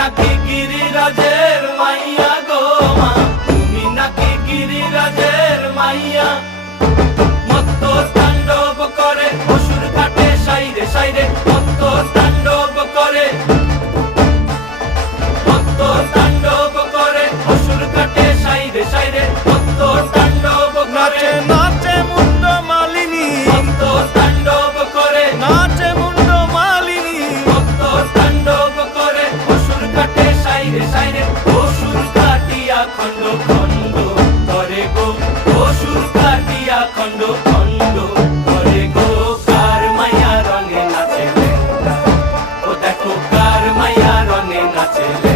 নাকি গিরিরাজের মাইয়া গো মা, তুমি নাকি গিরিরাজের মাইয়া। মত্ত তাণ্ডব করে অসুর কাটে সাইরে সাইরে, মত্ত তাণ্ডব করে, মত্ত তাণ্ডব করে অসুর কাটে সাইরে সাইরে, মত্ত তাণ্ডব করে। নাচে মুন্ড মালিনী, মত্ত তাণ্ডব করে, নাচে মুন্ড মালিনী, মত্ত তাণ্ডব করে অসুর কাটে সাইরে সাইরে, অসুর কাটিয়া খণ্ড খণ্ড করে গো, অসুর কাটিয়া খণ্ড খণ্ড করে গো। কার মায়া রঙে নাচে লেঙ্গা, ও দেখো কার মায়া রঙে নাচে লেঙ্গা।